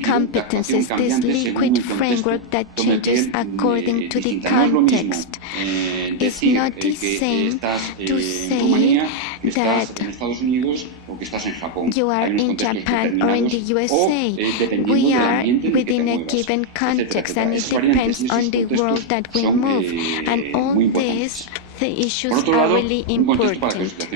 competence is this liquid framework that changes according to the context. It's not the same to say that you are in Japan or in the USA. We are within a given context, and it depends on the world that we move. And all this, the issues are really important.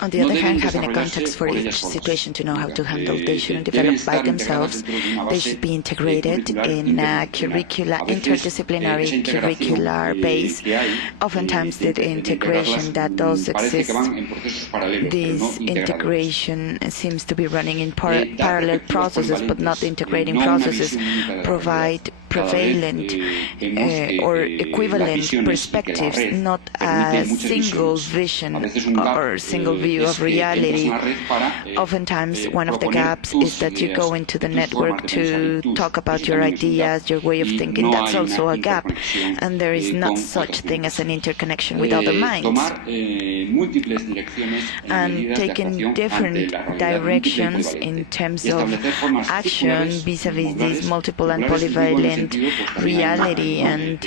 On the other hand, having a context for each situation to know how to handle, they shouldn't develop by themselves. They should be integrated in a interdisciplinary curricular base. Oftentimes, the integration that does exist, this integration seems to be running in parallel processes, but not integrating processes, provide prevalent or equivalent perspectives, not a single vision or single view of reality. Oftentimes, one of the gaps is that you go into the network to talk about your ideas, your way of thinking. That's also a gap, and there is not such thing as an interconnection with other minds. And taking different directions in terms of action vis-a-vis this multiple and polyvalent reality. And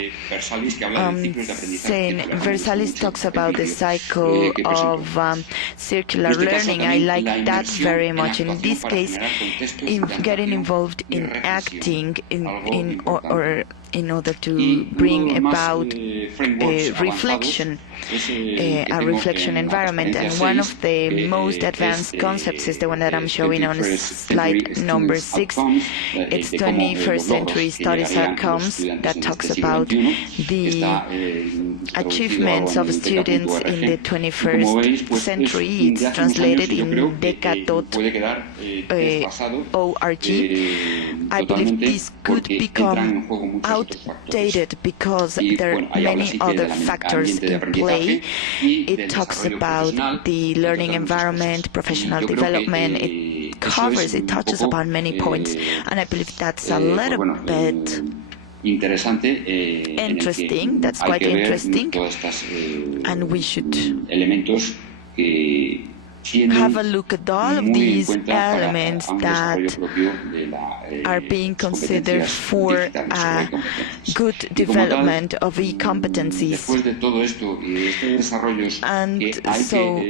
saying Versailles talks about the cycle of circular learning. I like that very much. In this case, getting involved in acting in order to bring about a reflection environment. And one of the most advanced concepts is the one that I'm showing on slide number 6. It's 21st century studies outcomes that talks about the achievements of students in the 21st century. It's translated in deca.org. I believe this could become outdated because there are many other factors in play. It talks about the learning environment, professional development. It touches upon many points, and I believe that's a little bit interesting. That's quite interesting, and we should have a look at all of these elements that are being considered for a good development of e-competencies. And so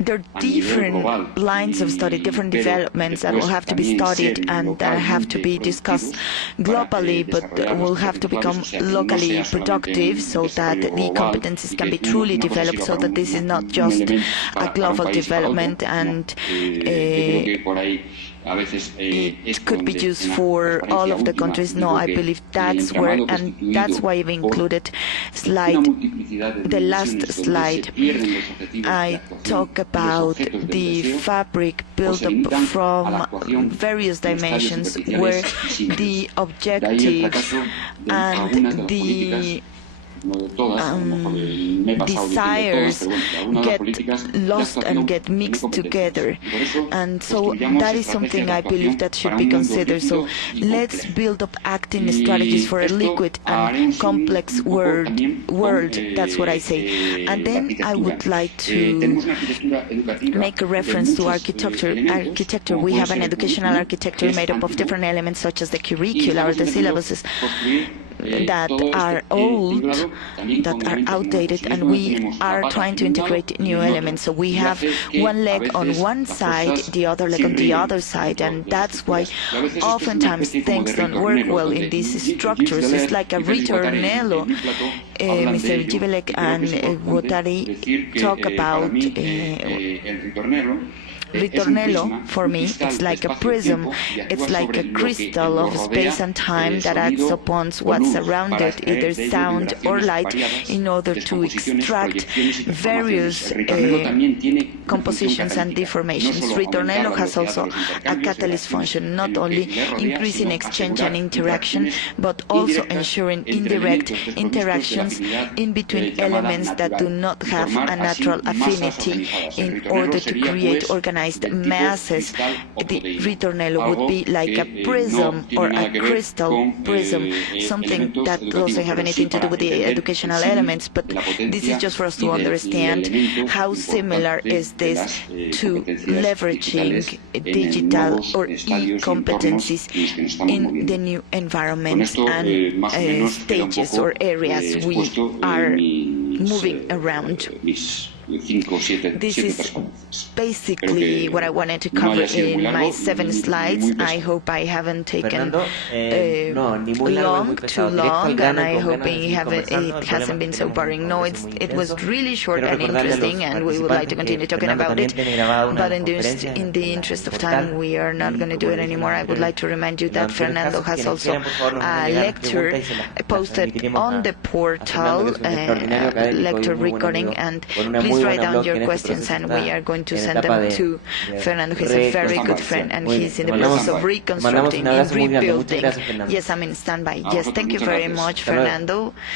there are different lines of study, different developments that will have to be studied and that have to be discussed globally, but will have to become locally productive so that the competencies can be truly developed, so that this is not just a global development and it could be used for all of the countries. No, I believe that's where, and that's why I've included the last slide. I talk about the fabric built up from various dimensions where the objectives and the desires get lost and get mixed together, and so that is something I believe that should be considered. So let's build up acting strategies for a liquid and complex world. That's what I say. And then I would like to make a reference to architecture. We have an educational architecture made up of different elements such as the curricula or the syllabuses that are old, that are outdated, and we are trying to integrate new elements. So we have one leg on one side, the other leg on the other side, and that's why oftentimes things don't work well in these structures. It's like a ritornello. Mr. Gibelek and Wotari talk about ritornello. For me, it's like a prism. It's like a crystal of space and time that acts upon what's around it, either sound or light, in order to extract various compositions and deformations. Ritornello has also a catalyst function, not only increasing exchange and interaction, but also ensuring indirect interactions in between elements that do not have a natural affinity in order to create organizations organized masses, the ritornello would be like a prism or a crystal prism, something that doesn't have anything to do with the educational elements, but this is just for us to understand how similar is this to leveraging digital or e-competencies in the new environments and stages or areas we are moving around. This is basically what I wanted to cover in my 7 slides. I hope I haven't taken too long, and I hope it hasn't been so boring. No, it was really short and interesting, and we would like to continue talking about it. But in the interest of time, we are not going to do it anymore. I would like to remind you that Fernando has also a lecture posted on the portal, lecture recording, and please write down your questions, and we are going to send them to Fernando. He's a very good friend, and he's in the process of reconstructing and rebuilding. Yes, I'm in standby. Yes, thank you very much, Fernando.